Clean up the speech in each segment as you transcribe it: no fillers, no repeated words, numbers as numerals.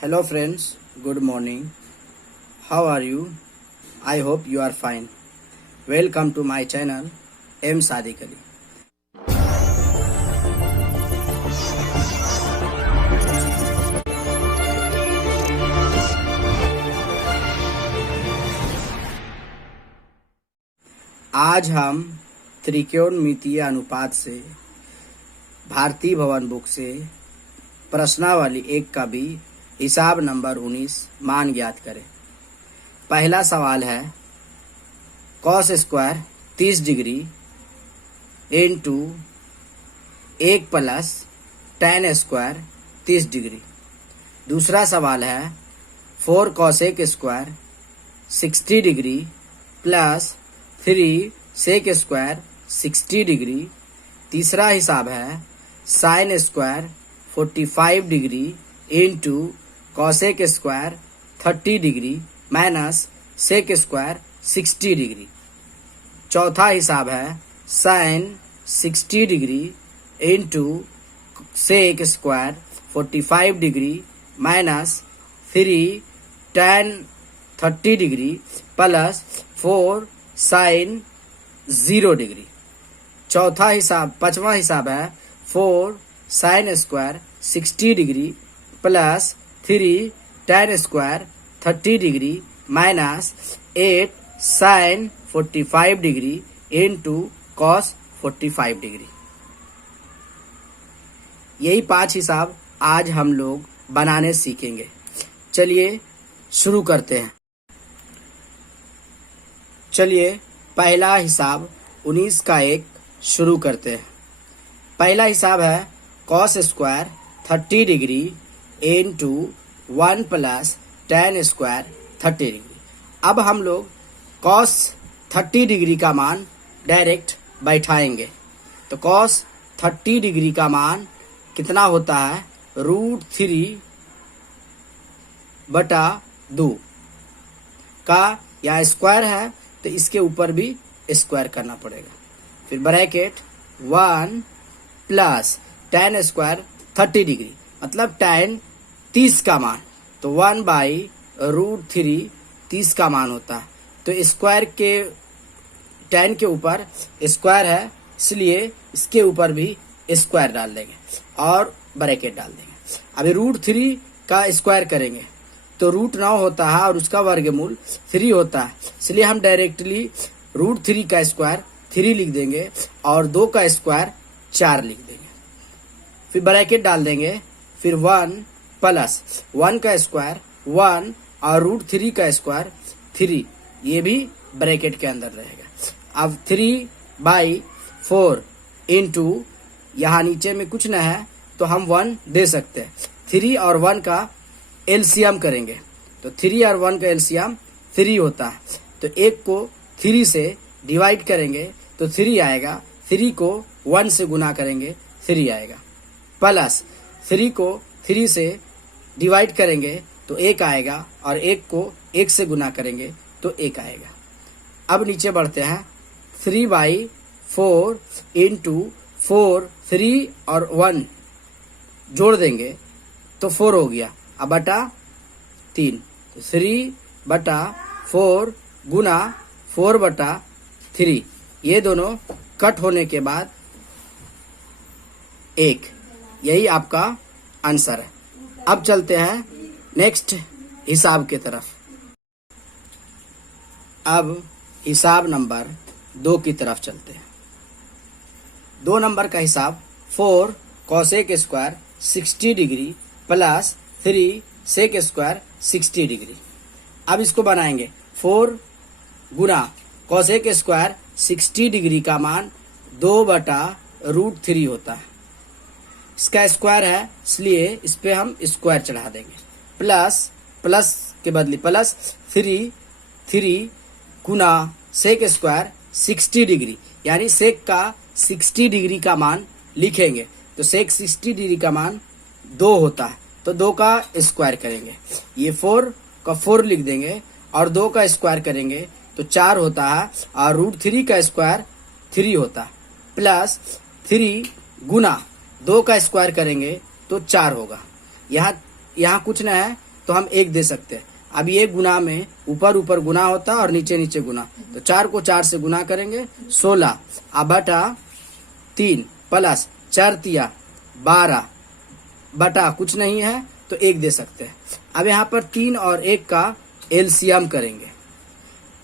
Hello friends, good morning. How are you? I hope you are fine. Welcome to my channel M Sadiq Ali. आज हम त्रिकोणमितीय अनुपात से भारतीय भवन बुक से प्रश्नावली 1 का भी हिसाब नंबर 19 मान ज्ञात करें। पहला सवाल है cos square 30 degree into 1 plus tan square 30 degree. दूसरा सवाल है 4 cosec square 60 degree plus 3 sec square 60 degree. तीसरा हिसाब है sine square 45 degree into cosec square 30 degree minus sec square 60 degree. चौथा हिसाब है sine 60 degree into sec square 45 degree minus 3 tan 30 degree plus 4 sine 0 degree. पांचवा हिसाब है 4 sine square 60 degree plus 3 tan square 30 degree minus 8 sine 45 degree into cos 45 degree. यही 5 हिसाब आज हम लोग बनाने सीखेंगे। चलिए शुरू करते हैं। चलिए पहला हिसाब 19 का 1 शुरू करते हैं। पहला हिसाब है cos square 30 degree into 1 plus tan square 30 degree. अब हम लोग कॉस 30 डिग्री का मान डायरेक्ट बैठाएंगे। तो कॉस 30 डिग्री का मान कितना होता है √3 बटा 2 का, या स्क्वायर है तो इसके ऊपर भी स्क्वायर करना पड़ेगा। फिर bracket 1 plus tan square 30 degree मतलब tan 30 का मान, तो 1 बाई √3 30 का मान होता है। तो स्क्वायर के tan के ऊपर स्क्वायर है इसलिए इसके ऊपर भी स्क्वायर डाल देंगे और ब्रैकेट डाल देंगे। अभी √3 का स्क्वायर करेंगे तो √9 होता है और उसका वर्गमूल 3 होता है, इसलिए हम डायरेक्टली √3 का स्क्वायर 3 लिख देंगे और 2 का स्क्वायर 4 लिख देंगे। फिर ब्रैकेट डाल देंगे, फिर 1 प्लस 1 का स्क्वायर 1 और √3 का स्क्वायर 3, ये भी ब्रैकेट के अंदर रहेगा। अब 3 बाई 4 इंटू, यहाँ नीचे में कुछ न है तो हम 1 दे सकते हैं। 3 और 1 का एलसीएम करेंगे तो 3 और 1 का एलसीएम 3 होता है। तो 1 को 3 से डिवाइड करेंगे तो 3 आएगा, 3 को 1 से गुना करेंगे 3 आएगा, प्लस 3 को 3 से डिवाइड करेंगे तो 1 आएगा और 1 को 1 से गुना करेंगे तो 1 आएगा। अब नीचे बढ़ते हैं 3 बाई 4 इंटू 4, 3 और 1 जोड़ देंगे तो 4 हो गया, अब बटा 3, तो 3 बटा 4 गुना 4 बटा 3, ये दोनों कट होने के बाद 1, यही आपका आंसर है। अब चलते हैं नेक्स्ट हिसाब की तरफ। अब हिसाब नंबर 2 की तरफ चलते हैं। 2 नंबर का हिसाब 4 cosec square 60 degree plus 3 sec square 60 degree. अब इसको बनाएंगे 4 गुना कॉसेक स्क्वायर 60 डिग्री का मान 2 बटा √3 होता है। इसका स्क्वायर है इसलिए इस पे हम स्क्वायर चढ़ा देंगे, प्लस के बदले प्लस 3 गुना सेक स्क्वायर 60 डिग्री, यानी सेक का 60 डिग्री का मान लिखेंगे तो सेक 60 डिग्री का मान 2 होता है, तो 2 का स्क्वायर करेंगे, ये 4 का 4 लिख देंगे और 2 का स्क्वायर करेंगे तो 4 होता है और √3 का स्क्वायर 3 होता है, प्लस 3 गुना 2 का स्क्वायर करेंगे तो 4 होगा। यहाँ कुछ न है तो हम 1 दे सकते हैं। अब ये गुना में ऊपर ऊपर गुना होता है और नीचे नीचे गुना, तो 4 को 4 से गुना करेंगे 16 बटा 3 प्लस 4 तिया 12 बटा कुछ नहीं है तो 1 दे सकते हैं। अब यहाँ पर 3 और 1 का एलसीएम करेंगे।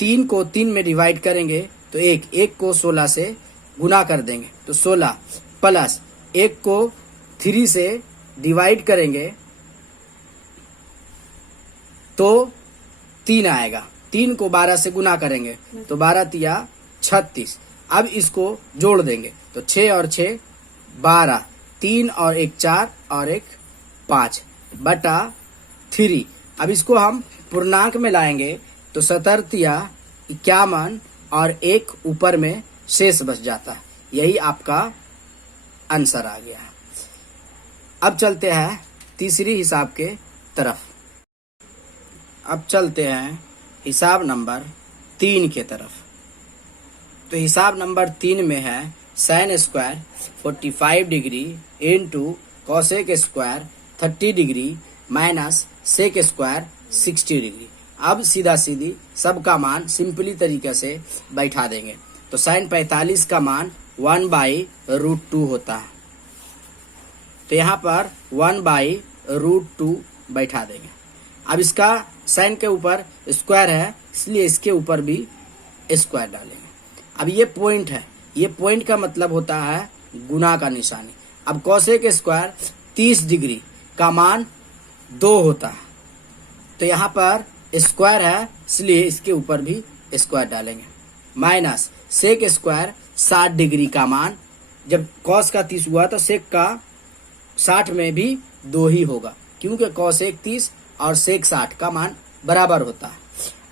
3 को 3 में डिवाइड करेंगे तो 1 को 16 से गुना कर देंगे तो 16 प्लस 1 को 3 से डिवाइड करेंगे तो 3 आएगा। 3 को 12 से गुना करेंगे तो 12 तिया 36। अब इसको जोड़ देंगे तो 6 और 6 12, 3 और 1 4 और 1 5 बटा 3। अब इसको हम पूर्णांक में लाएंगे तो 17 तिया 51 और 1 ऊपर में शेष बच जाता है। यही आपका आंसर आ गया। अब चलते हैं तीसरी हिसाब के तरफ। अब चलते हैं हिसाब नंबर 3 के तरफ। तो हिसाब नंबर 3 में है sine square 45 degree into cosec square 30 degree minus sec square 60 degree. अब सीधा सीधी सबका मान सिंपली तरीके से बैठा देंगे तो साइन 45 का मान 1/√2 होता है। तो यहाँ पर 1/√2 बैठा देंगे। अब इसका साइन के ऊपर स्क्वायर है इसलिए इसके ऊपर भी स्क्वायर डालेंगे। अब ये पॉइंट है, ये पॉइंट का मतलब होता है गुना का निशानी। अब कॉसेक स्क्वायर 30 डिग्री का मान 2 होता है तो यहाँ पर स्क्वायर है इसलिए इसके ऊपर भी स्क्वायर डालेंगे। माइनस सेक स्क्वायर 60 डिग्री का मान, जब कॉस का 30 हुआ तो सेक का 60 में भी 2 ही होगा क्योंकि कॉसेक 30 और सेक 60 का मान बराबर होता है।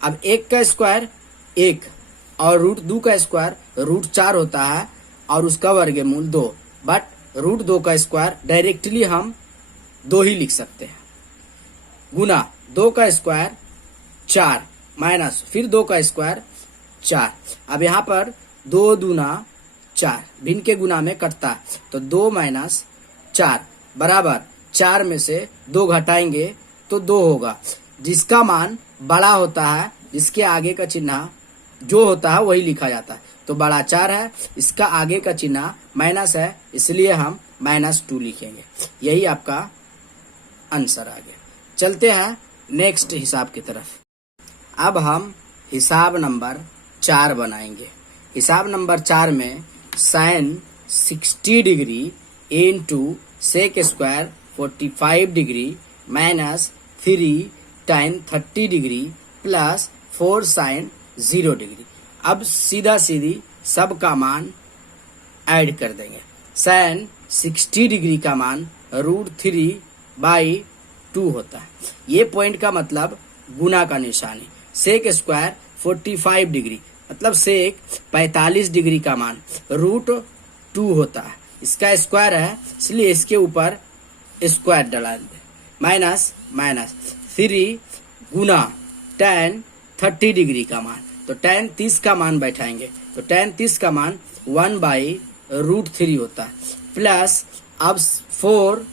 अब 1 का स्क्वायर 1 और √2 का स्क्वायर √4 होता है और उसका वर्गमूल 2, बट √2 का स्क्वायर डायरेक्टली हम 2 ही लिख सकते हैं। गुना 2 का स्क्वायर 4 माइनस फिर 2 का स्क्वायर 4। अब यहाँ पर 2 दूना 4 भिन्न के गुना में कटता है तो 2 माइनस 4 बराबर 4 में से 2 घटाएंगे तो 2 होगा। जिसका मान बड़ा होता है जिसके आगे का चिन्ह जो होता है वही लिखा जाता है। तो बड़ा 4 है, इसका आगे का चिन्ह माइनस है इसलिए हम -2 लिखेंगे। यही आपका आंसर आ गया। चलते हैं नेक्स्ट हिसाब की तरफ। अब हम हिसाब नंबर 4 बनाएंगे। हिसाब नंबर 4 में sine 60 degree into sec square 45 degree minus 3 tan 30 degree plus 4 sine 0 degree. अब सीधा सीधी सब का मान ऐड कर देंगे। साइन 60 डिग्री का मान √3/2 होता है। ये पॉइंट का मतलब गुना का निशानी। सेक स्क्वायर 45 डिग्री मतलब सेक 45 डिग्री का मान √2 होता है। इसका स्क्वायर है इसलिए इसके ऊपर स्क्वायर डला दे। माइनस 3 गुना tan 30 डिग्री का मान, तो tan 30 का मान बैठाएंगे तो tan 30 का मान 1/√3 होता है प्लस अब 4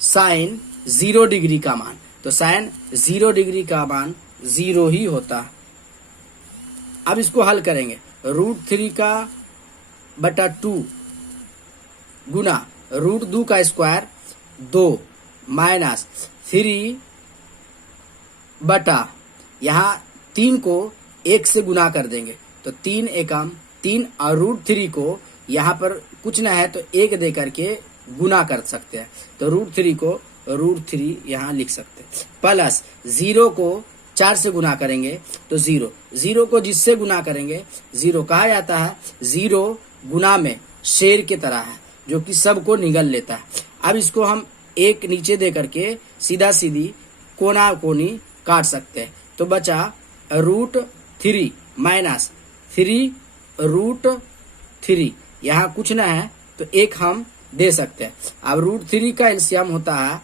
साइन 0 डिग्री का मान, तो साइन 0 डिग्री का मान 0 ही होता है। अब इसको हल करेंगे √3 का बटा 2 गुना √2 का स्क्वायर 2 माइनस 3 बटा यहाँ 3 को 1 से गुना कर देंगे तो 3 एकम 3 और √3 को यहाँ पर कुछ ना है तो 1 दे करके गुना कर सकते हैं तो √3 को √3 यहाँ लिख सकते हैं प्लस 0 को 4 से गुना करेंगे तो 0 को जिससे गुना करेंगे 0 कहा जाता है। 0 गुना में शेर की तरह है जो कि सबको निगल लेता है। अब इसको हम 1 नीचे दे करके सीधा सीधी कोना कोनी काट सकते हैं तो बचा √3 माइनस 3 √3। यहाँ कुछ ना है तो 1 हम दे सकते हैं। अब √3 का एलसीएम होता है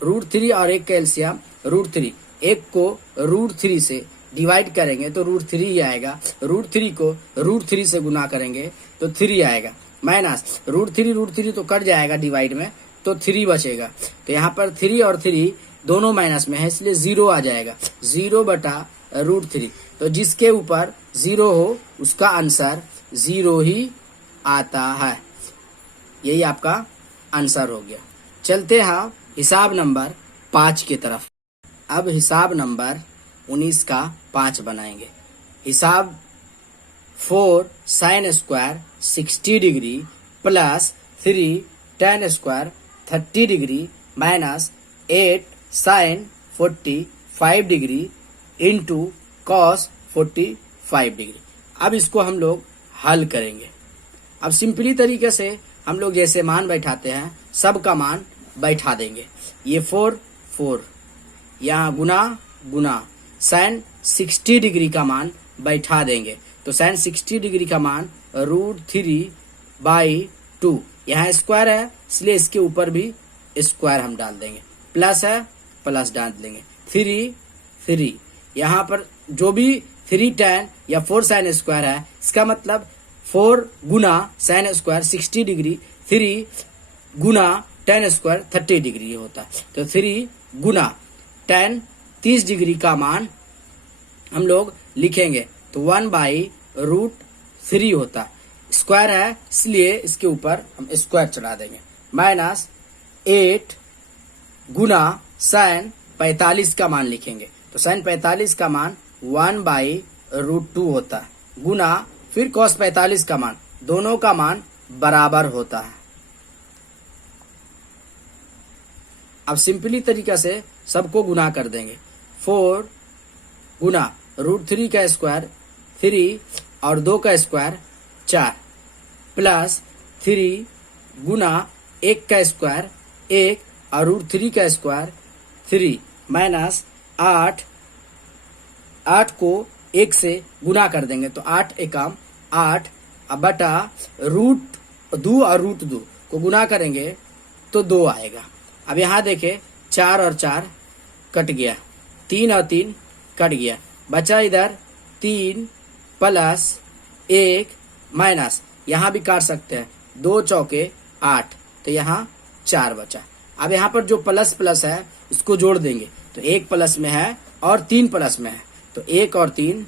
√3 और 1 का एलसीएम √3। 1 को √3 से डिवाइड करेंगे तो √3 ही आएगा। √3 को √3 से गुना करेंगे तो 3 आएगा माइनस √3 तो कट जाएगा डिवाइड में तो 3 बचेगा। तो यहाँ पर 3 और 3 दोनों माइनस में है इसलिए 0 आ जाएगा, 0/√3। तो जिसके ऊपर 0 हो उसका आंसर 0 ही आता है। यही आपका आंसर हो गया। चलते हैं हिसाब नंबर 5 की तरफ। अब हिसाब नंबर 19 का 5 बनाएंगे। हिसाब 4 sin square 60 degree plus 3 tan square 30 degree minus 8 sin 45 degree into cos 45 degree. अब इसको हम लोग हल करेंगे। अब सिंपली तरीके से हम लोग जैसे मान बैठाते हैं सबका मान बैठा देंगे। ये 4 यहाँ गुना sin 60 डिग्री का मान बैठा देंगे। तो sin 60 डिग्री का मान √3/2। यहाँ स्क्वायर है इसलिए इसके ऊपर भी स्क्वायर हम डाल देंगे, प्लस है प्लस डाल देंगे। 3 यहाँ पर जो भी 3 tan या 4 sin स्क्वायर है इसका मतलब 4 गुना sin स्क्वायर 60 डिग्री 3 गुना tan स्क्वायर 30 डिग्री होता है। तो 3 गुना tan 30 डिग्री का मान हम लोग लिखेंगे तो 1/√3 होता है। स्क्वायर है इसलिए इसके ऊपर हम स्क्वायर चढ़ा देंगे, माइनस 8 गुना sin 45 का मान लिखेंगे। तो sin 45 का मान 1/√2 होता है, गुना फिर cos 45 का मान, दोनों का मान बराबर होता है। अब सिंपली तरीका से सबको गुना कर देंगे। 4 गुना √3 का स्क्वायर 3 और 2 का स्क्वायर 4 प्लस 3 गुना 1 का स्क्वायर 1 और √3 का स्क्वायर 3 माइनस 8 को 1 से गुना कर देंगे तो 8 एकम 8 बटा √2 और √2 को गुना करेंगे तो 2 आएगा। अब यहाँ देखे 4 और 4 कट गया, 3 और 3 कट गया, बचा इधर 3 प्लस 1 माइनस, यहाँ भी काट सकते हैं, 2 चौके 8, तो यहाँ 4 बचा। अब यहाँ पर जो प्लस प्लस है उसको जोड़ देंगे तो 1 प्लस में है और 3 प्लस में है, तो 1 और 3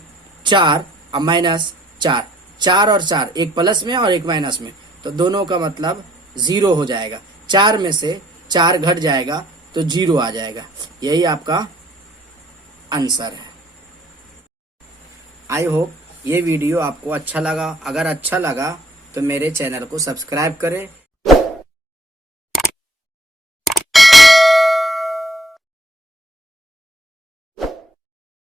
4 और माइनस 4, 4 और 4 1 प्लस में और 1 माइनस में, तो दोनों का मतलब 0 हो जाएगा। 4 में से 4 घट जाएगा तो 0 आ जाएगा। यही आपका आंसर है। आई होप ये वीडियो आपको अच्छा लगा। अगर अच्छा लगा तो मेरे चैनल को सब्सक्राइब करें।